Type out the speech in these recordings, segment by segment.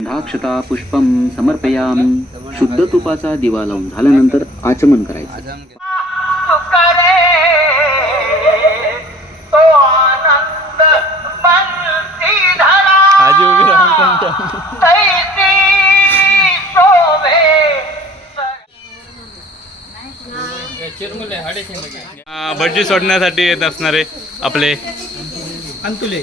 गंधाक्षता पुष्पम समर्पयामी. शुद्ध तुपाचा दिवा लावून झाल्यानंतर आचमन करायचं. भटजी सोडण्यासाठी येत असणारे आपले. अंतुले.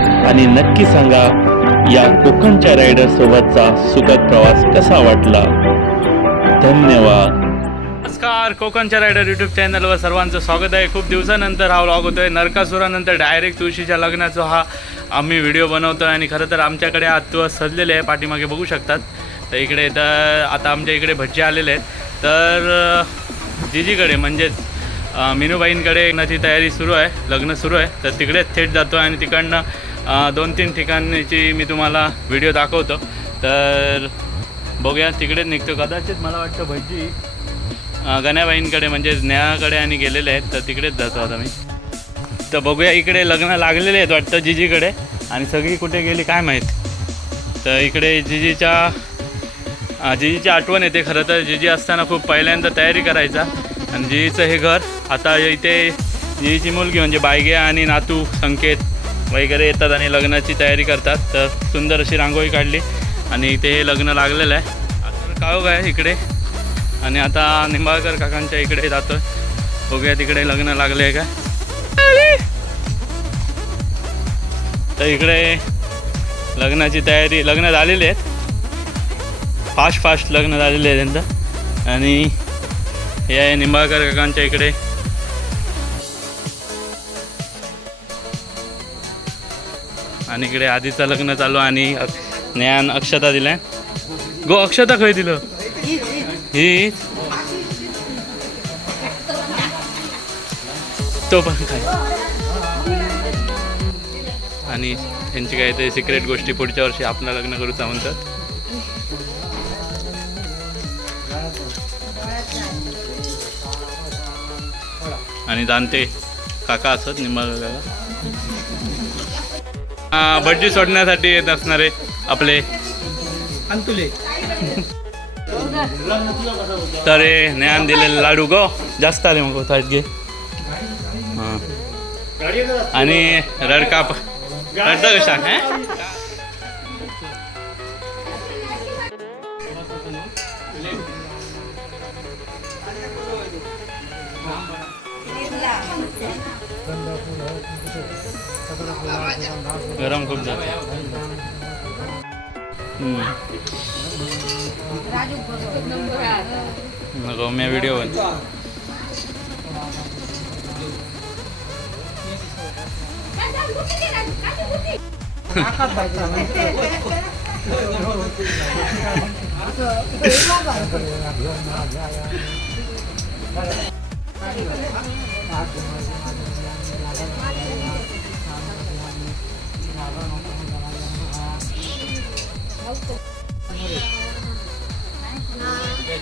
आणि नक्की सांगा या कोकणच्या रायडर सोबतचा सुखद प्रवास कसा वाटला? धन्यवाद. नमस्कार कोकणच्या रायडर यूट्यूब चॅनलवर सर्वांचं स्वागत आहे. खूप दिवसानंतर हा व्लॉग होतोय. नरकासुरानंतर डायरेक्ट तुळशीच्या लग्नाचा हा आम्ही व्हिडिओ बनवतो आणि खरं तर आमच्याकडे आत्व सजलेले आहे. पाठीमागे बघू शकतात. तर इकडे तर आता आमच्या इकडे भज्जे आलेले आहेत. तर जिजीकडे म्हणजेच मिनूबाईंकडे लग्नाची तयारी सुरू आहे. लग्न सुरू आहे. तर तिकडेच थेट जातो आणि तिकडनं दोन तीन ठिकाणची मी तुम्हाला व्हिडिओ दाखवतो. तर बघूया तिकडेच निघतो. कदाचित मला वाटतं भजी गण्याबाईंकडे म्हणजे ज्ञाकडे आणि गेलेले आहेत तर तिकडेच जातो आता मी. तर बघूया इकडे लग्न लागलेले आहेत वाटतं जिजीकडे. आणि सगळी कुठे गेली काय माहीत. तर इकडे जिजीच्या जिजीची आठवण येते. खरं तर जिजी असताना खूप पहिल्यांदा तयारी करायचा. आणि जिजीचं हे घर आता इथे जिजीची मुलगी म्हणजे बायगे आणि नातू संकेत वगैरे येतात आणि लग्नाची तयारी करतात. तर सुंदर अशी रांगोळी काढली आणि इथे हे लग्न लागलेलं आहे. आता काळोख आहे इकडे. आणि आता निंबाळकर काकांच्या इकडे जातो बघूया तिकडे लग्न लागले आहे का. तर इकडे लग्नाची तयारी लग्न झालेली आहेत. फास्ट फास्ट लग्न झालेले आहे त्यांचं. आणि हे आहे निंबाळकर काकांच्या इकडे. आणि इकडे आधीचं लग्न चालू आणि ज्ञान अक्षता दिल्या. गो अक्षता खंय दिलं? ही. तो पण काय आणि त्यांची ते सिक्रेट गोष्टी पुढच्या वर्षी आपलं लग्न करूचा म्हणतात. आणि जाणते काका असत निंबाळकर काका भटजी सोडण्यासाठी येत असणारे आपले. अंतुले. तर हे ज्ञान दिलेले लाडू गो जास्त आले मग साईड घे. हां. आणि रडका रडता कशा हे? गरम खूप झालं हम्म. नको मी व्हिडिओ बन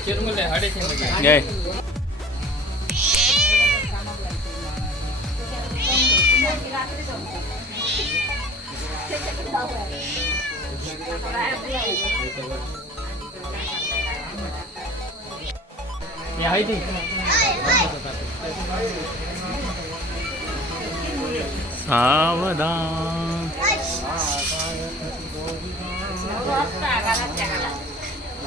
ತಿರುಮಲೆ ಅಡಿಕೆ ಬಗ್ಗೆ ಐತಿ ಸಾವಧಾನ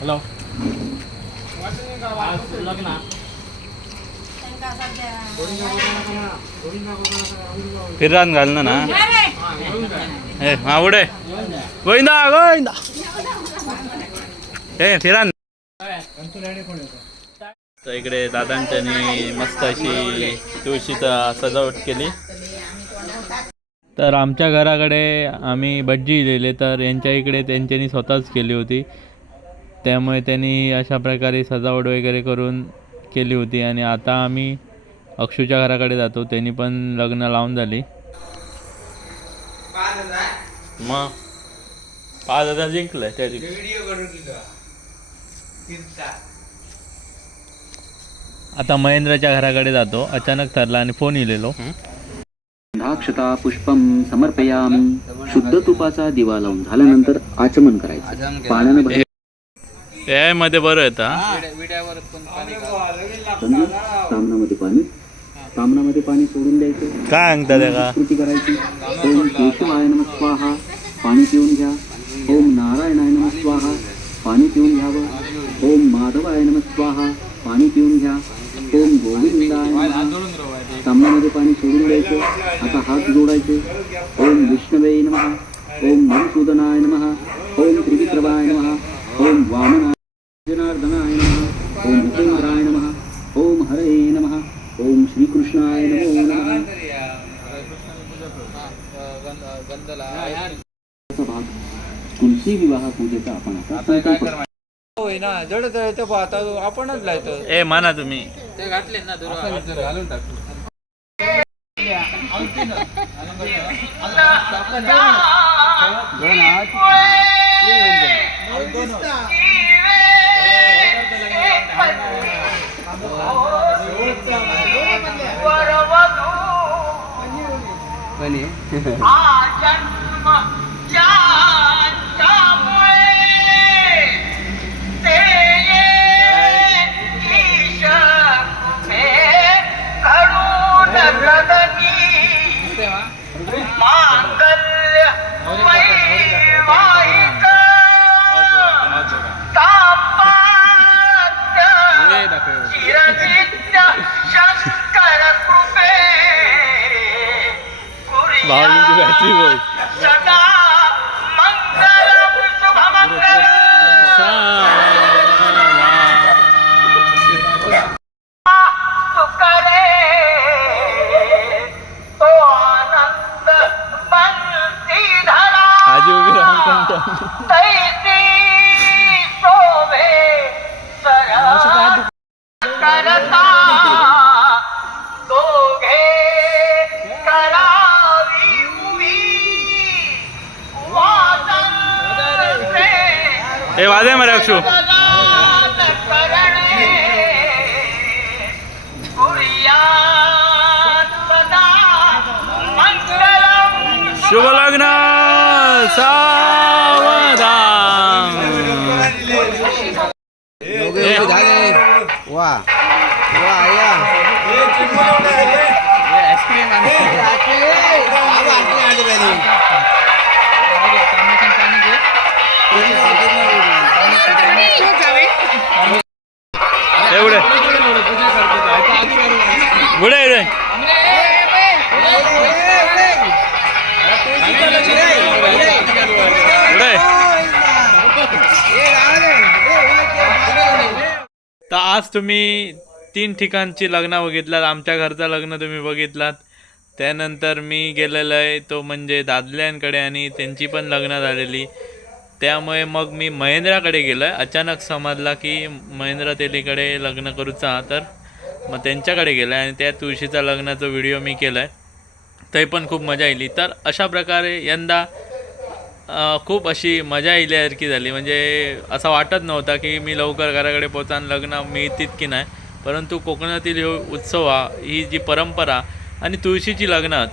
हॅलो फिरान घाल ना. ए आवडे गोविंदा गोविंदा. ए फिरान तर इकडे दादांच्यानी मस्त अशी तुळशीचा सजावट केली. तर आमच्या घराकडे आम्ही भज्जी लिहिले तर यांच्या इकडे त्यांच्यानी स्वतःच केली होती. त्यामुळे त्यांनी अशा प्रकारे सजावट वगैरे करून केली होती आणि आता आम्ही अक्षूच्या घराकडे जातो. त्यांनी पण लग्न लावून झाली. मग? पाच हजार जिंकलंय त्या आता महेंद्रच्या घराकडे जातो. अचानक ठरला आणि फोन इलेलो गंधाक्षता पुष्पम समर्पयामी. शुद्ध तुपाचा दिवा लावून झाल्यानंतर आचमन करायचं. पाण्यानं भर ए मध्ये बरं येतं? सामनामध्ये पाणी सामनामध्ये पाणी. सोडून द्यायचं. काय सांगता त्या का? कृती करायची. ओम केशवाय नम स्वाहा. पाणी पिऊन घ्या. ओम नारायणाय नम स्वाहा. पाणी पिऊन घ्यावं. ओम माधवाय नम स्वाहा. पाणी पिऊन घ्या. ओम गोविंदाय नमः. सामनामध्ये पाणी सोडून द्यायचं. आता हात जोडायचे. ओम विष्णवे नमः. ओम मधुसूदनाय नमः. ओम त्रिविक्रमाय नमः. ओम वामनाय जनार्दनाय नमः. ओम उपेंद्राय नमः. ओम हरे नमः. ओम श्रीकृष्णाय नमो नमः. भाग तुलसी विवाह पूजेचा आपण आता जड आता आपणच लायतो ए माना तुम्ही. ते घातले ना घालून टाकतो मांगल्य करता दोघे करावी ए वाजे मरे अक्षू शुभ लग्न सावधान एवढे. पुढे रे तर आज तुम्ही तीन ठिकाणची लग्न बघितलात आमच्या घरचं लग्न तुम्ही बघितलात. त्यानंतर मी गेलेलो आहे तो म्हणजे दादल्यांकडे आणि त्यांची पण लग्न झालेली त्यामुळे मग मी महेंद्राकडे गेलो आहे अचानक समजला की महेंद्र तेलीकडे लग्न करूचा तर मग त्यांच्याकडे गेला आहे आणि त्या तुळशीचा लग्नाचा व्हिडिओ मी केला आहे ते पण खूप मजा येईली तर अशा प्रकारे यंदा खूप अशी मजा येल्यासारखी झाली. म्हणजे असं वाटत नव्हता की मी लवकर घराकडे पोहोचान लग्न मिळतीत की नाही. परंतु कोकणातील उत्सव हा ही जी परंपरा आणि तुळशीची लग्नात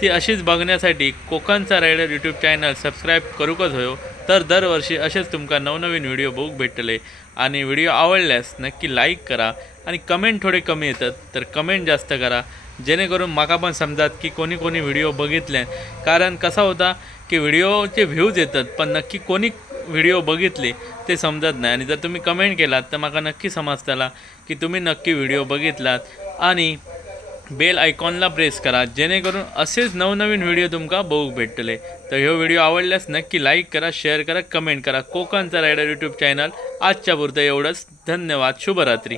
ती अशीच बघण्यासाठी कोकणचा रायडर यूट्यूब चॅनल सबस्क्राईब करूकच होयो. तर दरवर्षी असेच तुमका नवनवीन व्हिडिओ बघूक भेटले. आणि व्हिडिओ आवडल्यास नक्की लाईक करा. आणि कमेंट थोडे कमी येतात तर कमेंट जास्त करा. जेणेकरून माका पण समजात की कोणी कोणी व्हिडिओ बघितले. कारण कसा होता की व्हिडिओचे व्ह्यूज येतात पण नक्की कोणी व्हिडिओ बघितले ते समजत नाही. आणि जर तुम्ही कमेंट केलात तर माका नक्की समजतला की तुम्ही नक्की व्हिडिओ बघितलात. आणि बेल आयकॉनला प्रेस करा जेणेकरून असेच नवनवीन व्हिडिओ तुमका बघूक भेटतले. तर ह्यो व्हिडिओ आवडल्यास नक्की लाईक करा शेअर करा कमेंट करा. कोकणचा रायडर यूट्यूब चॅनल आजच्या पुरतं एवढंच. धन्यवाद शुभरात्री.